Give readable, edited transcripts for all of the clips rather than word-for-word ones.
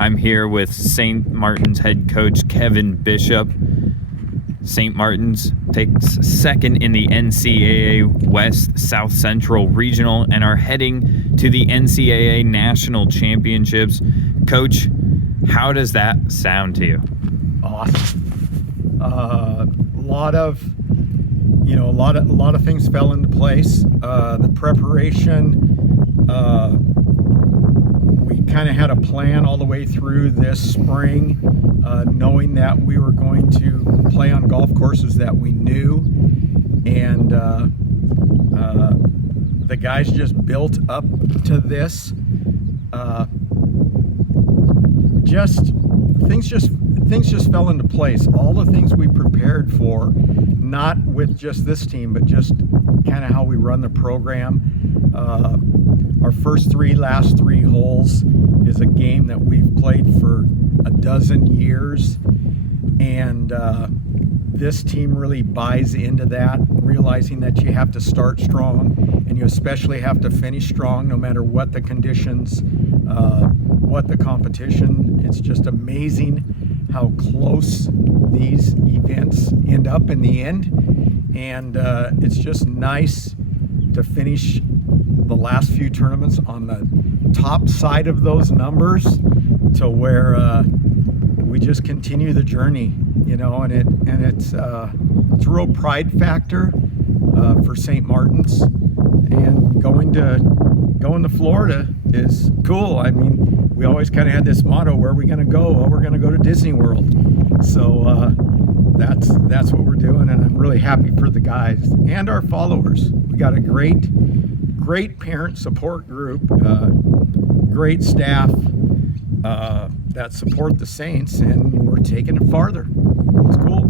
I'm here with St. Martin's head coach Kevin Bishop. St. Martin's takes second in the NCAA West South Central Regional and are heading to the NCAA National Championships. Coach, how does that sound to you? Awesome. A lot of things fell into place. The preparation, we kind of had a plan all the way through this spring, knowing that we were going to play on golf courses that we knew, and the guys just built up to this. Things just fell into place. All the things we prepared for, not with just this team, but just kind of how we run the program. Our last three holes is a game that we've played for a dozen years, and this team really buys into that, realizing that you have to start strong and you especially have to finish strong no matter what the conditions, what the competition. It's just amazing how close these events end up in the end, and it's just nice to finish the last few tournaments on the top side of those numbers, to where we just continue the journey, and it's a real pride factor for St. Martin's, and going to Florida is cool. I mean, we always kind of had this motto: where are we going to go? Well, we're going to go to Disney World. So that's what we're doing, and I'm really happy for the guys and our followers. We got a great parent support group, great staff that support the Saints, and we're taking it farther. It's cool.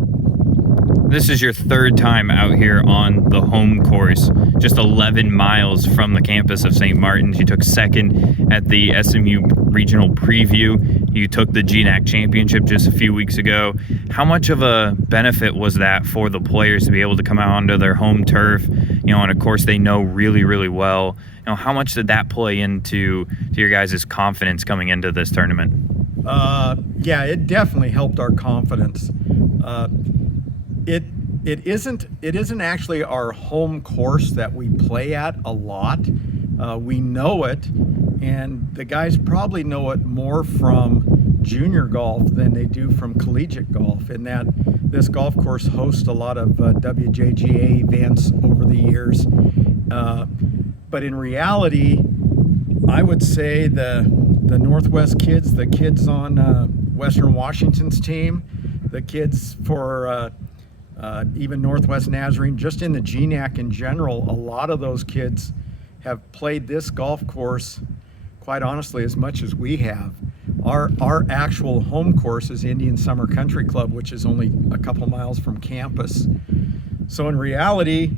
This is your third time out here on the home course, just 11 miles from the campus of St. Martin's. You took second at the SMU Regional Preview. You took the GNAC Championship just a few weeks ago. How much of a benefit was that for the players to be able to come out onto their home turf, on a course they know really, really well? How much did that play into your guys' confidence coming into this tournament? Yeah, it definitely helped our confidence. It isn't actually our home course that we play at a lot. We know it, and the guys probably know it more from junior golf than they do from collegiate golf, in that this golf course hosts a lot of WJGA events over the years. But in reality, I would say the Northwest kids, the kids on Western Washington's team, the kids for even Northwest Nazarene, just in the GNAC in general, a lot of those kids have played this golf course, quite honestly, as much as we have. Our actual home course is Indian Summer Country Club, which is only a couple miles from campus. So in reality,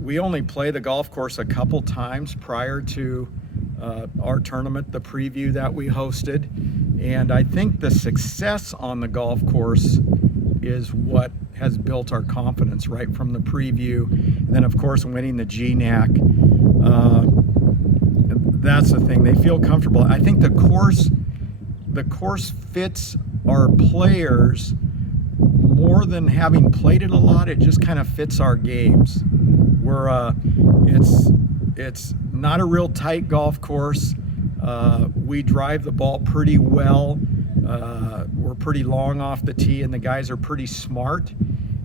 we only play the golf course a couple times prior to our tournament, the preview that we hosted. And I think the success on the golf course is what has built our confidence right from the preview. And then, of course, winning the GNAC, that's the thing. They feel comfortable. I think the course fits our players more than having played it a lot. It just kind of fits our games. It's not a real tight golf course. We drive the ball pretty well. We're pretty long off the tee, and the guys are pretty smart.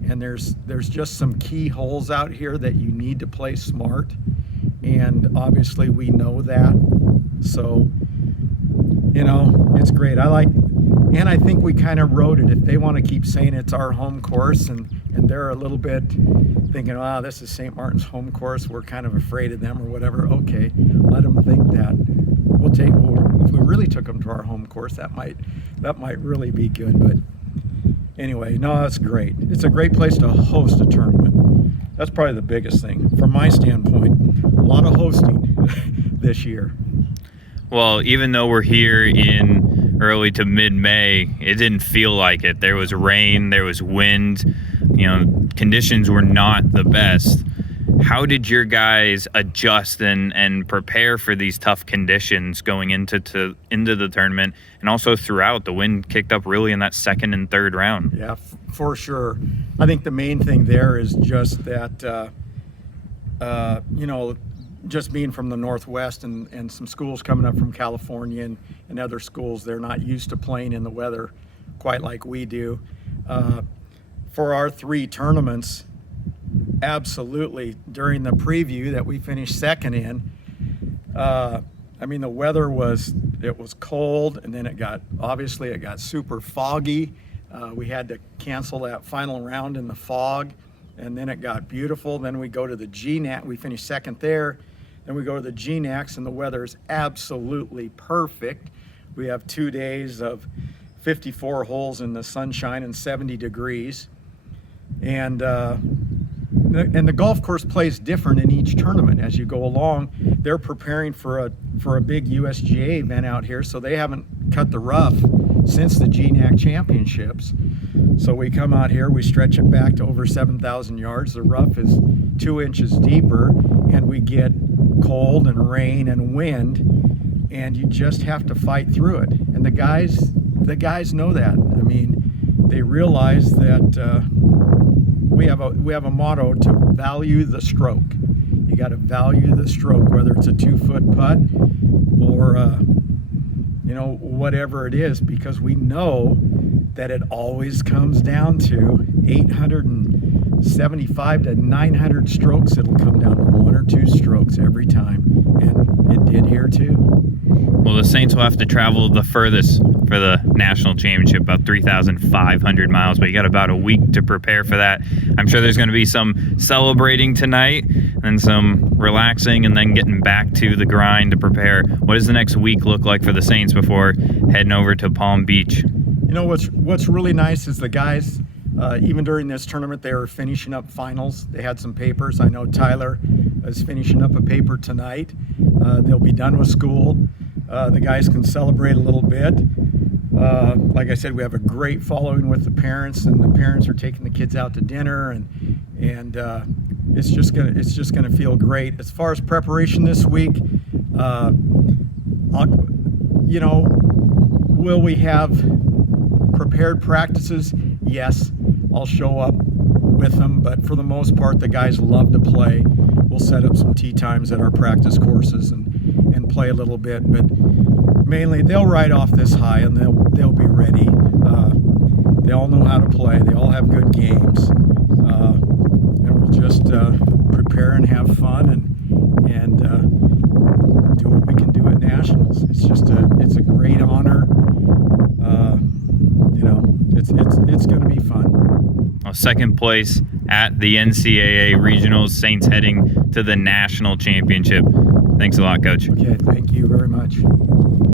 And there's just some key holes out here that you need to play smart. And obviously we know that. So, it's great. And I think we kind of wrote it. If they want to keep saying it's our home course, and they're a little bit thinking, wow, this is St. Martin's home course, we're kind of afraid of them or whatever, okay, let them think that. If we really took them to our home course, that might really be good. But anyway, no, that's great. It's a great place to host a tournament. That's probably the biggest thing from my standpoint. A lot of hosting this year. Well, even though we're here in early to mid-May, it didn't feel like it. There was rain, there was wind, conditions were not the best. How did your guys adjust and prepare for these tough conditions going into the tournament, and also throughout? The wind kicked up really in that second and third round. Yeah, for sure. I think the main thing there is just that, just being from the Northwest and some schools coming up from California and other schools, they're not used to playing in the weather quite like we do. For our 3 tournaments, absolutely, during the preview that we finished second in, the weather was cold, and then it got super foggy. We had to cancel that final round in the fog, and then it got beautiful. Then we go to the GNAC, we finished second there. Then we go to the GNACs, and the weather is absolutely perfect. We have 2 days of 54 holes in the sunshine and 70 degrees. And the golf course plays different in each tournament as you go along. They're preparing for a big USGA event out here, so they haven't cut the rough since the GNAC Championships. So we come out here, we stretch it back to over 7,000 yards. The rough is 2 inches deeper, and we get cold and rain and wind, and you just have to fight through it. And the guys know that. I mean, they realize that we have a motto to value the stroke. You got to value the stroke, whether it's a 2-foot putt or whatever it is, because we know that it always comes down to 875 to 900 strokes. It'll come down to 1 or 2 strokes every time, and it did here too. Well, the Saints will have to travel the furthest for the national championship, about 3,500 miles, but you got about a week to prepare for that. I'm sure there's going to be some celebrating tonight and some relaxing, and then getting back to the grind to prepare. What does the next week look like for the Saints before heading over to Palm Beach? What's really nice is the guys, even during this tournament, they were finishing up finals. They had some papers. I know Tyler is finishing up a paper tonight. They'll be done with school. The guys can celebrate a little bit. Like I said, we have a great following with the parents, and the parents are taking the kids out to dinner, and it's just gonna feel great. As far as preparation this week, will we have prepared practices? Yes, I'll show up with them, but for the most part, the guys love to play. We'll set up some tee times at our practice courses and play a little bit, but mainly they'll ride off this high, and they'll be ready. They all know how to play. They all have good games, and we'll just prepare and have fun and do what we can do at nationals. It's a great honor. It's going to be fun. Well, second place at the NCAA Regionals, Saints heading to the National Championship. Thanks a lot, Coach. Okay, thank you very much.